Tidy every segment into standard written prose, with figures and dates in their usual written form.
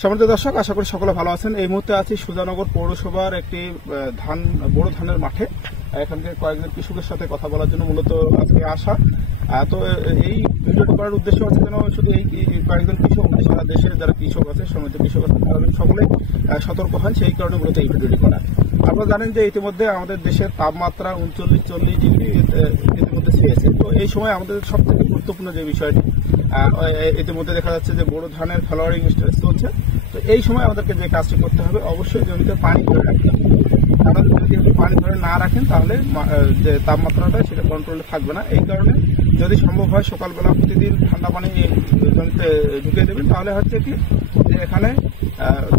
সম্মানিত দর্শক, আশা করি সকলে ভালো আছেন। এই মুহূর্তে আছি সুজানগর পৌরসভার একটি বড় ধানের মাঠে। এখানকার কয়েকজন কৃষকের সাথে কথা বলার জন্য মূলত আজকে আসা। তো এই ভিডিওটি করার উদ্দেশ্য হচ্ছে যেন শুধু এই কয়েকজন কৃষক, সারা দেশের যারা কৃষক আছে, সমিত কৃষক আছে, সকলে সতর্ক হন, সেই কারণে মূলত এই ভিডিওটি করা। আপনারা জানেন যে ইতিমধ্যে আমাদের দেশের তাপমাত্রা 39-40 ডিগ্রি ইতিমধ্যে ছেয়েছে। তো এই সময় আমাদের সবথেকে গুরুত্বপূর্ণ যে বিষয়টি, ইতিমধ্যে দেখা যাচ্ছে যে বড় ধানের ফ্লাওয়ারিং স্টেজ চলছে। তো এই সময় আমাদেরকে যে কাজটি করতে হবে, অবশ্যই জমিতে পানি ধরে রাখতে হবে। আপনারা যদি পানি ধরে না রাখেন তাহলে যে তাপমাত্রাটা সেটা কন্ট্রোলে থাকবে না। এই কারণে যদি সম্ভব হয় সকালবেলা প্রতিদিন ঠান্ডা পানি জমিতে ঢুকিয়ে দেবেন, তাহলে হচ্ছে কি যে এখানে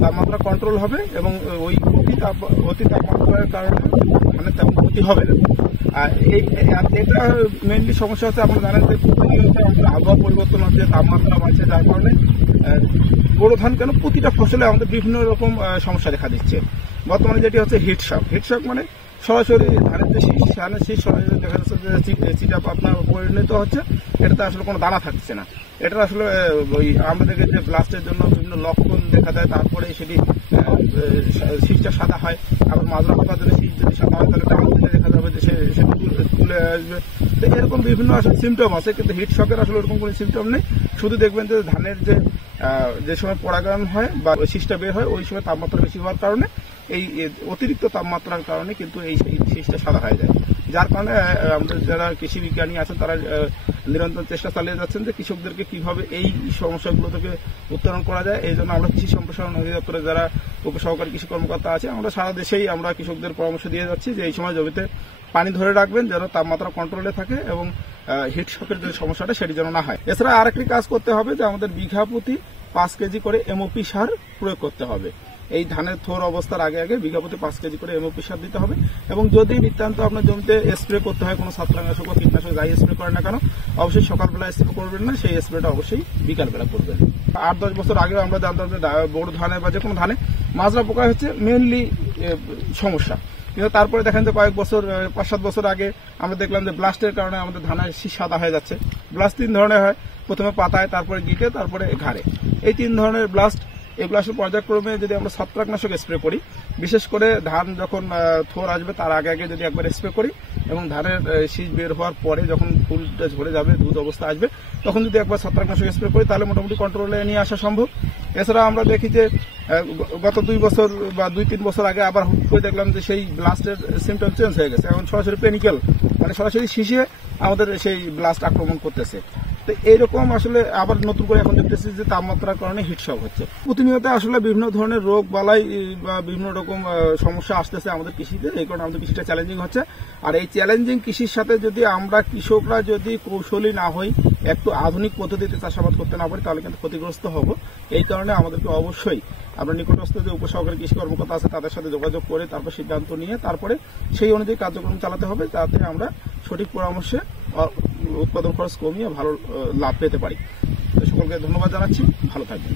তাপমাত্রা কন্ট্রোল হবে এবং ওই অতি তাপমাত্রার কারণে মানে তেমন ক্ষতি হবে না। আর এটা মেইনলি সমস্যা হচ্ছে, আপনারা জানেন যে প্রতিনিয়ত আমাদের আবহাওয়া পরিবর্তন হচ্ছে, তাপমাত্রা বাড়ছে, যার কারণে বোরো ধান কেন প্রতিটা ফসলে আমাদের বিভিন্ন রকম সমস্যা দেখা দিচ্ছে। বর্তমানে যেটি হচ্ছে হিটশক মানে সরাসরি ধানের যে শীষ সরাসরি দেখা যাচ্ছে যে চিটা পাতনা পরিণত হচ্ছে, এটাতে আসলে কোনো দানা থাকছে না। এটা আসলে ওই আমাদেরকে যে ব্লাস্টের জন্য বিভিন্ন লক্ষণ দেখা দেয়, তারপরে সেটি শীষটা সাদা হয়। আবার মাজরা পাতার জন্য শীষ যদি সাদা হয় তাহলে টাউন দেখা যাবে যে সে তুলে আসবে। তো এরকম বিভিন্ন আসলে সিমটম আছে, কিন্তু হিটশকের আসলে ওরকম কোনো সিমটম নেই। শুধু দেখবেন যে ধানের যে সময় পরাগায়ন হয় বা শীষটা বের হয়, ওই সময় তাপমাত্রা বেশি হওয়ার কারণে এই অতিরিক্ত তাপমাত্রার কারণে কিন্তু এই শীষটা সাদা হয়ে যায়। যার কারণে আমাদের যারা কৃষি বিজ্ঞানী আছেন তারা নিরন্তর চেষ্টা চালিয়ে যাচ্ছেন যে কৃষকদেরকে কিভাবে এই সমস্যাগুলো থেকে উত্তরণ করা যায়। এই জন্য আমরা কৃষি সম্প্রসারণ অধিদপ্তরের যারা উপসহকারী কৃষি কর্মকর্তা আছে, আমরা সারা দেশেই আমরা কৃষকদের পরামর্শ দিয়ে যাচ্ছি যে এই সময় জমিতে পানি ধরে রাখবেন যেন তাপমাত্রা কন্ট্রোলে থাকে এবং হিটশকের যে সমস্যাটা সেটি যেন না হয়। এছাড়া আরেকটি কাজ করতে হবে যে আমাদের বিঘা প্রতি 5 কেজি করে এমওপি সার প্রয়োগ করতে হবে। এই ধানের থোর অবস্থার আগে আগে বিঘা প্রতি 5 কেজি করে এমওপি সার দিতে হবে। এবং যদি নিতান্ত আপনার জমিতে স্প্রে করতে হয় কোনো ছত্রাকনাশক বা কীটনাশক যাই স্প্রে করেন না কেন, অবশ্যই সকালবেলা স্প্রে করবেন না, সেই স্প্রেটা অবশ্যই বিকালবেলা করবেন। 8-10 বছর আগেও আমরা জানতাম যে বড় ধানে বা যে কোনো ধানে মাজরা পোকা হচ্ছে মেইনলি সমস্যা। কিন্তু তারপরে দেখেন যে কয়েক বছর 5-7 বছর আগে আমরা দেখলাম যে ব্লাস্টের কারণে আমাদের ধানের শীষ সাদা হয়ে যাচ্ছে। ব্লাস্ট 3 ধরনের হয়, প্রথমে পাতায়, তারপরে গিটে, তারপরে ঘাড়ে। এই 3 ধরনের ব্লাস্ট, এগুলো আসলে পর্যায়ক্রমে যদি আমরা ছত্রাকনাশক স্প্রে করি, বিশেষ করে ধান যখন থোর আসবে তার আগে আগে যদি একবার স্প্রে করি এবং ধানের শীষ বের হওয়ার পরে যখন ফুলটা ঝরে যাবে, দুধ অবস্থা আসবে, তখন যদি একবার ছত্রাকনাশক স্প্রে করি তাহলে মোটামুটি কন্ট্রোলে নিয়ে আসা সম্ভব। এছাড়া আমরা দেখি যে গত 2 বছর বা 2-3 বছর আগে আবার হুট করে দেখলাম যে সেই ব্লাস্টের সিমটম চেঞ্জ হয়ে গেছে। এখন সরাসরি পেনিকেল মানে সরাসরি শীষে আমাদের সেই ব্লাস্ট আক্রমণ করতেছে। তো এইরকম আসলে আবার নতুন করে এখন দেখতেছি যে তাপমাত্রার কারণে হিটশক হচ্ছে। প্রতিনিয়ত আসলে বিভিন্ন ধরনের রোগ বালাই বা বিভিন্ন রকম সমস্যা আসতেছে আমাদের কৃষিতে। এই কারণে আমাদের কৃষিটা চ্যালেঞ্জিং হচ্ছে। আর এই চ্যালেঞ্জিং কৃষির সাথে যদি আমরা কৃষকরা যদি কৌশলী না হই, একটু আধুনিক পদ্ধতিতে চাষাবাদ করতে না পারি, তাহলে কিন্তু ক্ষতিগ্রস্ত হব। এই কারণে আমাদেরকে অবশ্যই আমরা নিকটস্থ যে উপসহকারী কৃষি কর্মকর্তা আছে তাদের সাথে যোগাযোগ করে তারপর সিদ্ধান্ত নিয়ে তারপরে সেই অনুযায়ী কার্যক্রম চালাতে হবে, যাতে আমরা সঠিক পরামর্শে উৎপাদন খরচ কমিয়ে ভালো লাভ পেতে পারি। সকলকে ধন্যবাদ জানাচ্ছি, ভালো থাকবেন।